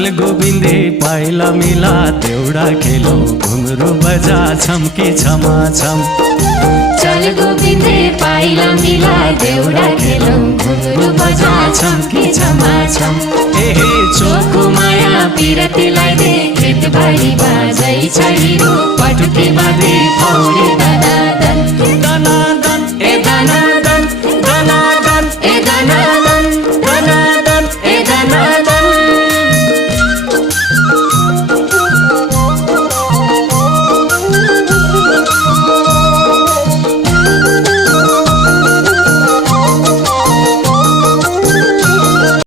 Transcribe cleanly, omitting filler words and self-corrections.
चल गोविंदे पाइला मिला देउडा खेलौ घुंघरू बजा छमकी छमा छम। चल गोविंदे पाइला मिला देउडा खेलौ घुंघरू बजा छमकी छमा छम। हे चोखो माया पिरतीलाई दे खेत बारी बाजै छ हिरो पटुकी बाँधे फौरी दनादन।